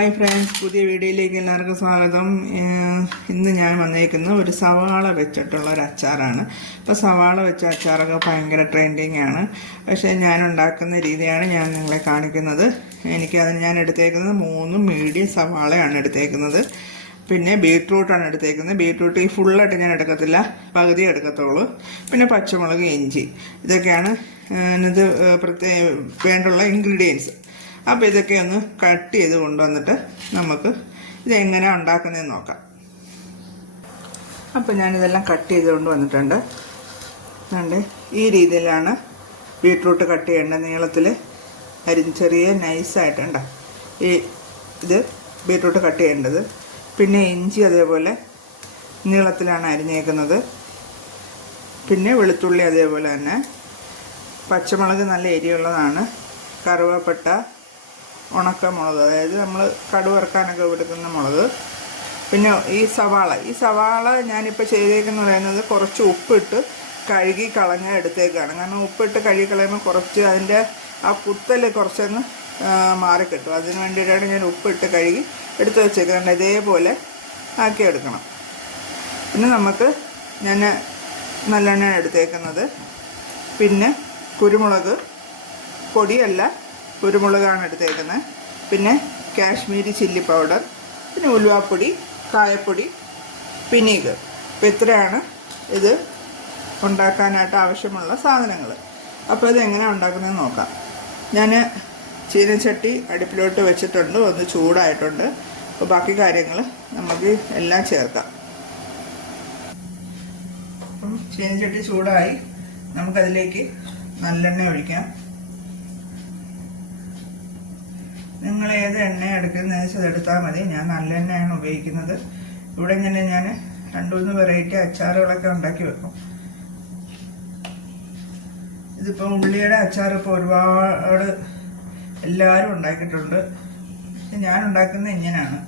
Hi friends പുതിയ വീഡിയോയിലേക്ക് എല്ലാവർക്കും സ്വാഗതം. ഇന്ന് ഞാൻ വന്നേക്കുന്നത് ഒരു സവാള വെച്ചിട്ടുള്ള ഒരു അച്ചാറാണ്. ഇപ്പോൾ സവാള വെച്ച അച്ചാറൊക്കെ ഭയങ്കര ട്രെൻഡിങ് ആണ്. പക്ഷേ ഞാൻ ഉണ്ടാക്കുന്ന രീതിയാണ് ഞാൻ നിങ്ങളെ കാണിക്കുന്നത്. എനിക്കതിന് ഞാൻ എടുത്തേക്കുന്നത് മൂന്ന് മീഡിയം സവാളയാണ് എടുത്തേക്കുന്നത്. പിന്നെ ബീട്രൂട്ടാണ് എടുത്തേക്കുന്നത്. ബീട്രൂട്ട് ഈ ഫുള്ളായിട്ട് ഞാൻ എടുക്കത്തില്ല. പകുതി എടുക്കത്തുള്ളൂ. പിന്നെ പച്ചമുളക് ഇഞ്ചി. ഇതൊക്കെയാണ് ഇത് പ്രത്യേക വേണ്ടുള്ള ഇൻഗ്രീഡിയൻസ് അപ്പോൾ ഇതൊക്കെ ഒന്ന് കട്ട് ചെയ്ത് കൊണ്ടുവന്നിട്ട് നമുക്ക് ഇതെങ്ങനെ ഉണ്ടാക്കുന്നതെന്ന് നോക്കാം. അപ്പോൾ ഞാനിതെല്ലാം കട്ട് ചെയ്ത് കൊണ്ടുവന്നിട്ടുണ്ട്. അതുകൊണ്ട് ഈ രീതിയിലാണ് ബീട്രൂട്ട് കട്ട് ചെയ്യേണ്ടത് നീളത്തിൽ അരി ചെറിയ നൈസായിട്ടുണ്ട്. ഈ ഇത് ബീട്രൂട്ട് കട്ട് ചെയ്യേണ്ടത്. പിന്നെ ഇഞ്ചി അതേപോലെ നീളത്തിലാണ് അരിഞ്ഞേക്കുന്നത്. പിന്നെ വെളുത്തുള്ളി അതേപോലെ തന്നെ. പച്ചമുളക് നല്ല എരിയുള്ളതാണ് കറുവപ്പട്ട ഉണക്കമുളക് അതായത് നമ്മൾ കടുവറക്കാനൊക്കെ എടുക്കുന്ന മുളക്. പിന്നെ ഈ സവാള. ഈ സവാള ഞാനിപ്പോൾ ചെയ്തേക്കെന്ന് പറയുന്നത് കുറച്ച് ഉപ്പിട്ട് കഴുകി കളഞ്ഞ് എടുത്തേക്കാണ്. കാരണം ഉപ്പിട്ട് കഴുകി കളയുമ്പോൾ കുറച്ച് അതിന്റെ ആ കുത്തൽ കുറച്ചൊന്ന് മാറിക്കിട്ടും. അതിന് വേണ്ടിയിട്ടാണ് ഞാൻ ഉപ്പിട്ട് കഴുകി എടുത്ത് വെച്ചേക്കുന്നത്. ഇതേപോലെ ആക്കി എടുക്കണം. പിന്നെ നമുക്ക് ഞാൻ നല്ലെണ്ണ എടുത്തേക്കുന്നത്. പിന്നെ കുരുമുളക്. പൊടിയല്ല. കുരുമുളകാണ് എടുത്തേക്കുന്നത്. പിന്നെ കാശ്മീരി ചില്ലി പൗഡർ പിന്നെ ഉലുവാപ്പൊടി കായപ്പൊടി വിനീഗർ അപ്പം ഇത്രയാണ് ഇത് ഉണ്ടാക്കാനായിട്ട് ആവശ്യമുള്ള സാധനങ്ങൾ അപ്പോൾ ഇതെങ്ങനെ ഉണ്ടാക്കുന്നത് നോക്കാം. ഞാൻ ചീനച്ചട്ടി അടുപ്പിലോട്ട് വെച്ചിട്ടുണ്ട്. ഒന്ന് ചൂടായിട്ടുണ്ട്. അപ്പോൾ ബാക്കി കാര്യങ്ങൾ നമുക്ക് എല്ലാം ചേർക്കാം. അപ്പം ചീനച്ചട്ടി ചൂടായി. നമുക്കതിലേക്ക് നല്ലെണ്ണ ഒഴിക്കാം. നിങ്ങൾ ഏത് എണ്ണ എടുക്കുന്നത് വെച്ചാൽ എടുത്താൽ മതി. ഞാൻ നല്ല എണ്ണയാണ് ഉപയോഗിക്കുന്നത്. ഇവിടെ ഇങ്ങനെ ഞാൻ രണ്ടു മൂന്ന് വെറൈറ്റി അച്ചാറുകളൊക്കെ ഉണ്ടാക്കി വെക്കും. ഇതിപ്പോൾ ഉള്ളിയുടെ അച്ചാർ ഇപ്പോൾ ഒരുപാട് എല്ലാവരും ഉണ്ടാക്കിയിട്ടുണ്ട്. ഞാൻ ഉണ്ടാക്കുന്നത് ഇങ്ങനെയാണ്.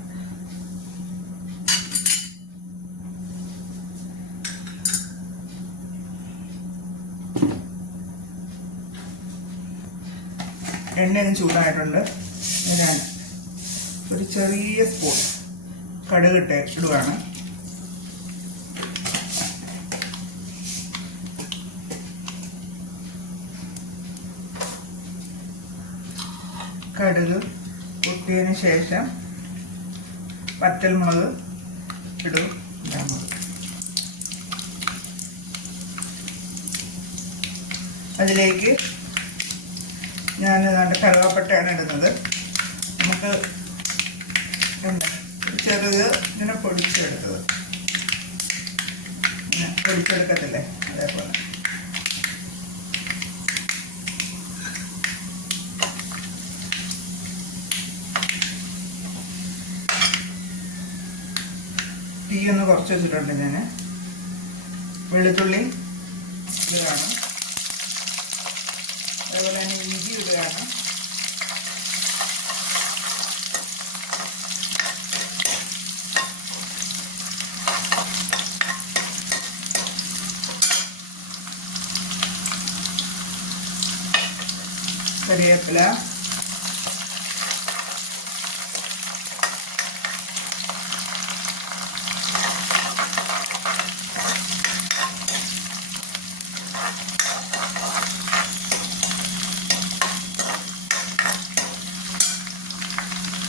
എണ്ണയൊന്നും ചൂടായിട്ടുണ്ട്. ഞാൻ ഒരു ചെറിയ സ്പൂൺ കടുകിട്ട് ഇടുവാണ്. കടുക് പൊട്ടിയതിന് ശേഷം പറ്റൽമുളക് ഇടും. അതിലേക്ക് ഞാൻ കറുവാപ്പട്ടയാണ് ഇടുന്നത്. ഉണ്ട്. ചെറുത് ഇങ്ങനെ പൊടിച്ചെടുത്തത്. പൊടിച്ചെടുക്കത്തില്ലേ? അതേപോലെ. തീ ഒന്ന് കുറച്ച് വെച്ചിട്ടുണ്ട് ഞാൻ വെളുത്തുള്ളി ഇടുകയാണ് അതുപോലെ തന്നെ ഇഞ്ചി ഇടുകയാണ്. കറിവേപ്പില.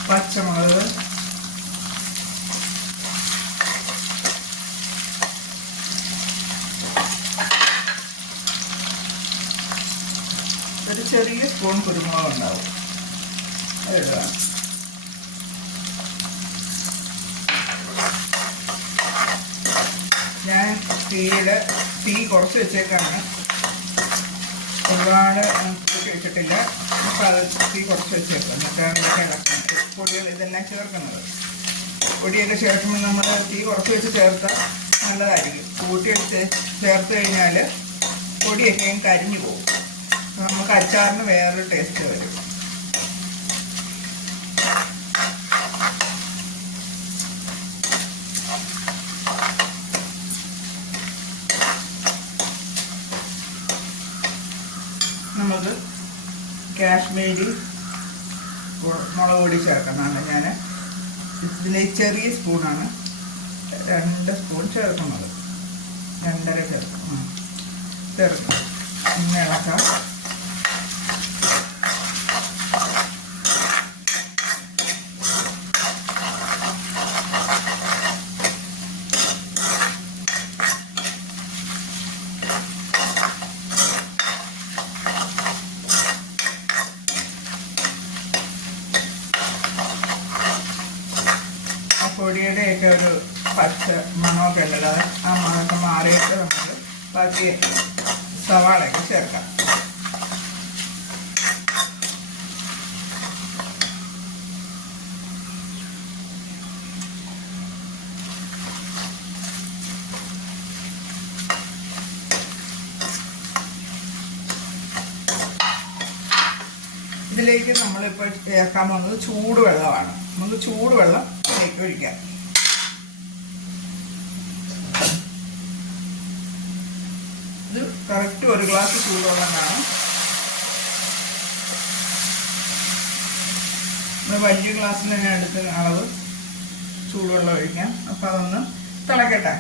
പച്ചമുളക്. ഒരു ചെറിയ സ്പൂൺ കുരുമുളക് ഉണ്ടാവും ഞാൻ തീയുടെ തീ കുറച്ച് വെച്ചേക്കാണ്. ഒരുപാട് കഴിച്ചിട്ടില്ല. അപ്പോൾ അത് തീ കുറച്ച് വെച്ചേക്കാം. എന്നിട്ടാണ് ഇളക്കുന്നത് പൊടികൾ ഇതെല്ലാം ചേർക്കുന്നത്. പൊടിയൊക്കെ ചേർക്കുമ്പോൾ നമ്മൾ തീ കുറച്ച് വെച്ച് ചേർത്താൽ നല്ലതായിരിക്കും. കൂട്ടിയെടുത്ത് ചേർത്ത് കഴിഞ്ഞാൽ പൊടിയൊക്കെയും കരിഞ്ഞു പോകും. നമുക്ക് അച്ചാറിന് വേറൊരു ടേസ്റ്റ് വരും. നമുക്ക് കാശ്മീരി മുളക് പൊടി ചേർക്കുന്നതാണ്. ഞാൻ ഇതിലെ ചെറിയ സ്പൂണാണ്. രണ്ട് സ്പൂൺ ചേർക്കുന്നത്. രണ്ടര ചേർക്കും. ചേർക്കും. ഇളക്കാം ആ പൊടിയുടെയൊക്കെ ഒരു പച്ച മണമൊക്കെ ഉണ്ടല്ലോ അത് ആ മണമൊക്കെ മാറിയിട്ട് നമ്മൾ ബാക്കി സവാളയൊക്കെ ചേർക്കാം. ഇതിലേക്ക് നമ്മളിപ്പോൾ ചേർക്കാൻ പോകുന്നത് ചൂടുവെള്ളമാണ്. നമുക്ക് ചൂടുവെള്ളം ഇതിലേക്ക് ഒഴിക്കാം ഇത് കറക്റ്റ് ഒരു ഗ്ലാസ് ചൂടുവെള്ളം കാണും വലിയ ഗ്ലാസ്സിൽ തന്നെ എടുത്ത് അളവ് ചൂടുവെള്ളം ഒഴിക്കാം. അപ്പം അതൊന്ന് തിളക്കട്ടെ.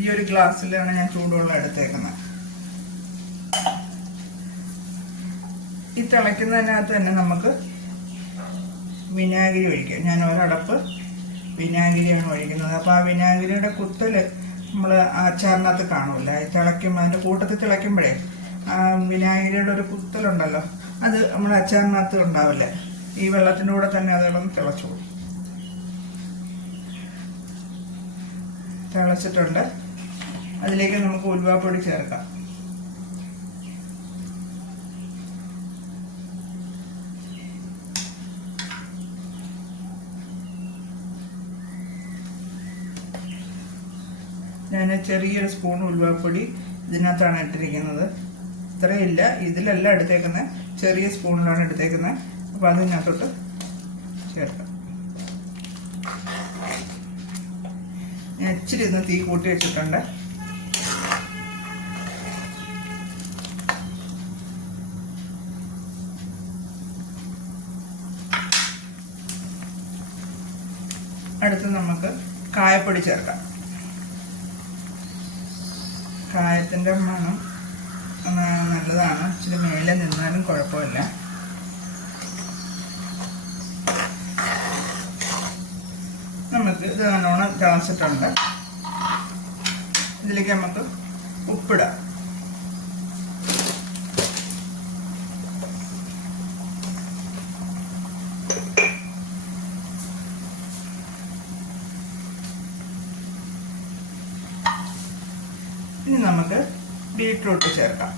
ഈ ഒരു ഗ്ലാസ്സിലാണ് ഞാൻ ചൂടുവെള്ളം എടുത്തേക്കുന്നത്. ഈ തിളയ്ക്കുന്നതിനകത്ത് തന്നെ നമുക്ക് വിനാഗിരി ഒഴിക്കാം. ഞാൻ ഒരടപ്പ് വിനാഗിരിയാണ് ഒഴിക്കുന്നത്. അപ്പോൾ ആ വിനാഗിരിയുടെ കുത്തൽ നമ്മൾ അച്ചാറിനകത്ത് കാണുമല്ലോ. തിളയ്ക്കുമ്പോൾ അതിന്റെ കൂട്ടത്തിൽ തിളയ്ക്കുമ്പോഴേ ആ വിനാഗിരിയുടെ ഒരു കുത്തലുണ്ടല്ലോ. അത് നമ്മൾ അച്ചാറിനകത്ത് ഉണ്ടാവില്ല? ഈ വെള്ളത്തിന്റെ കൂടെ തന്നെ അതെല്ലാം തിളച്ചു തിളച്ചിട്ടുണ്ട്. അതിലേക്ക് നമുക്ക് ഉലുവാപ്പൊടി ചേർക്കാം. ഞാൻ ചെറിയൊരു സ്പൂൺ ഉലുവാപ്പൊടി ഇതിനകത്താണ് ഇട്ടിരിക്കുന്നത്. ഇത്രയില്ല. ഇതിലല്ല എടുത്തേക്കുന്നത് ചെറിയ സ്പൂണിലാണ് എടുത്തേക്കുന്നത് അപ്പോൾ അതിനകത്തോട്ട് ചേർക്കാം. ഞാൻ ഇച്ചിരി ഇന്ന് തീ കൂട്ടി വെച്ചിട്ടുണ്ട്. അടുത്ത് നമുക്ക് കായപ്പൊടി ചേർക്കാം. കായത്തിന്റെ മണം നല്ലതാണ്. ഇച്ചിരി മേലെ നിന്നാലും കുഴപ്പമില്ല. നമുക്ക് ഇത് നല്ലോണം തിളച്ചിട്ടുണ്ട്. ഇതിലേക്ക് നമുക്ക് ഉപ്പിടാം. ഇനി നമുക്ക് ബീട്രൂട്ട് ചേർക്കാം.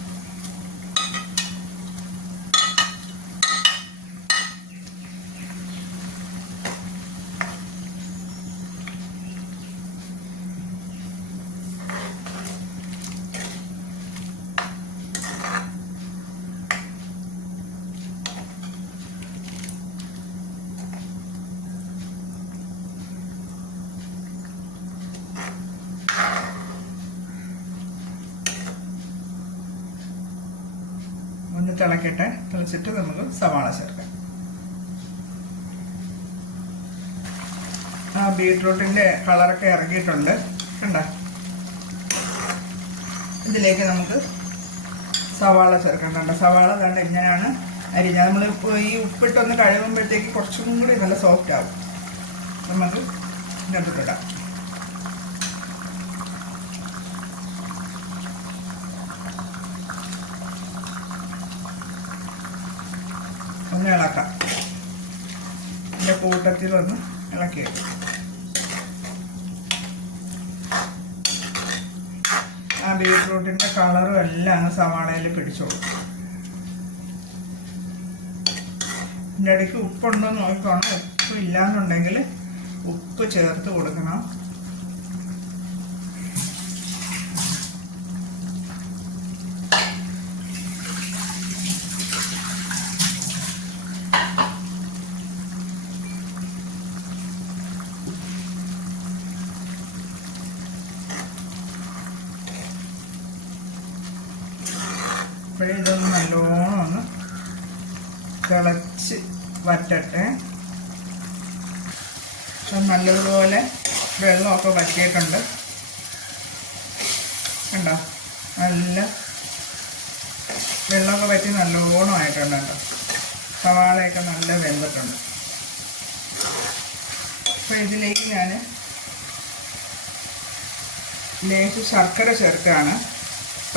തിളക്കട്ടെ. തിളച്ചിട്ട് നമുക്ക് സവാള ചേർക്കാം. ആ ബീട്രൂട്ടിന്റെ കളറൊക്കെ ഇറങ്ങിയിട്ടുണ്ട്. കണ്ട? ഇതിലേക്ക് നമുക്ക് സവാള ചേർക്കാം. കണ്ട? സവാള കണ്ട്? ഇങ്ങനെയാണ് അരിഞ്ഞ നമ്മൾ ഈ ഉപ്പിട്ടൊന്ന് കഴുകുമ്പോഴത്തേക്ക് കുറച്ചും കൂടി നല്ല സോഫ്റ്റ് ആവും. നമുക്ക് ഇതിനകത്തിടാം ഒന്ന് ഇളക്കാം ഒന്ന് ഇളക്കി വെക്കും ആ ബീട്രൂട്ടിന്റെ കളറും എല്ലാം സവാളയിൽ പിടിച്ചോളും. ഇതിന്റെ ഇടയ്ക്ക് ഉപ്പുണ്ടോ നോക്കിക്കോണം. ഉപ്പ് ഇല്ലാന്നുണ്ടെങ്കിൽ ഉപ്പ് ചേർത്ത് കൊടുക്കണം. അപ്പോഴേ ഇതൊന്ന് നല്ലോണം ഒന്ന് തിളച്ച് വറ്റട്ടെ. നല്ലതുപോലെ വെള്ളമൊക്കെ വറ്റിയിട്ടുണ്ട്. കണ്ടോ? നല്ല വെള്ളമൊക്കെ വറ്റി നല്ലോണം ആയിട്ടുണ്ട് കേട്ടോ. സവാളയൊക്കെ നല്ല വെന്തിട്ടുണ്ട്. അപ്പോൾ ഇതിലേക്ക് ഞാൻ ലേശം ശർക്കര ചേർക്കുകയാണ്.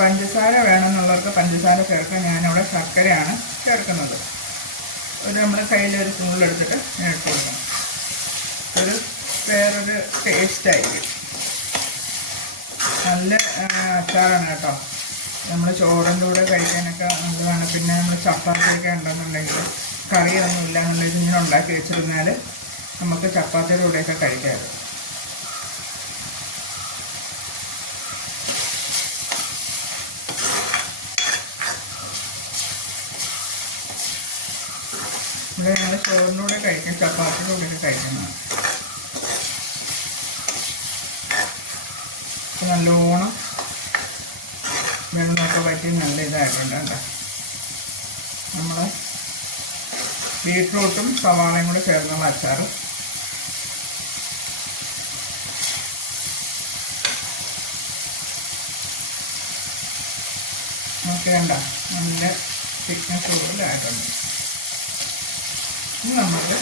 പഞ്ചസാര വേണമെന്നുള്ളവർക്ക് പഞ്ചസാര ചേർക്കാം ഞാനവിടെ ശർക്കരയാണ് ചേർക്കുന്നത്. ഒരു നമ്മുടെ കയ്യിൽ ഒരു സ്പൂണിലെടുത്തിട്ട് ഞാൻ ഇട്ട് കൊടുക്കണം ഒരു വേറൊരു ടേസ്റ്റായിരിക്കും നല്ല അച്ചാറാണ് കേട്ടോ. നമ്മൾ ചോറിന്റെ കൂടെ കഴിക്കാനൊക്കെ നല്ലതാണ്. പിന്നെ നമ്മൾ ചപ്പാത്തിയൊക്കെ ഉണ്ടെന്നുണ്ടെങ്കിൽ കറിയൊന്നും ഇല്ല എന്നുണ്ടെങ്കിൽ ഇങ്ങനെ ഉണ്ടാക്കി വെച്ചിരുന്നാൽ നമുക്ക് ചപ്പാത്തിയുടെ കൂടെയൊക്കെ കഴിക്കാം ഇവിടെ ഞങ്ങൾ ചോറിന്റെ കഴിക്കും ചപ്പാത്തിയുടെ കൂടെയൊക്കെ കഴിക്കുന്നതാണ് നല്ലോണം വെള്ളമൊക്കെ പറ്റി നല്ല ഇതായിട്ടുണ്ട് കേട്ടോ. നമ്മൾ ബീട്രൂട്ടും സവാളയും കൂടെ ചേർന്നുള്ള അച്ചാർ നമുക്ക് വേണ്ട നല്ല തിക്നെസ് കൂടുതലായിട്ടുണ്ട് നമുക്ക്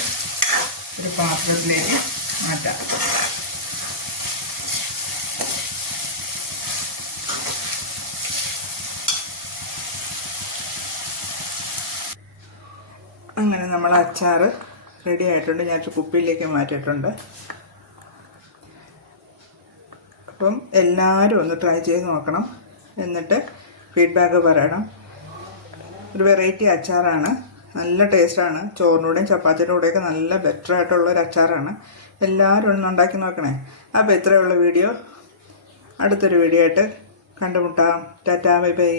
ഒരു പാത്രത്തിലേക്ക് മാറ്റാം. അങ്ങനെ നമ്മൾ അച്ചാർ റെഡി ആയിട്ടുണ്ട്. ഞാൻ കുപ്പിയിലേക്ക് മാറ്റിയിട്ടുണ്ട്. അപ്പം എല്ലാവരും ഒന്ന് ട്രൈ ചെയ്ത് നോക്കണം. എന്നിട്ട് ഫീഡ്ബാക്ക് പറയണം. ഒരു വെറൈറ്റി അച്ചാറാണ്. നല്ല ടേസ്റ്റാണ്. ചോറിനൂടെയും ചപ്പാത്തിയുടെ കൂടെയൊക്കെ നല്ല ബെറ്റർ ആയിട്ടുള്ള ഒരു അച്ചാറാണ്. എല്ലാവരും ഒന്ന് ഉണ്ടാക്കി നോക്കണേ. അപ്പോൾ ഇത്രയുള്ള വീഡിയോ. അടുത്തൊരു വീഡിയോ ആയിട്ട് കണ്ടുമുട്ടാം. Tata bye bye.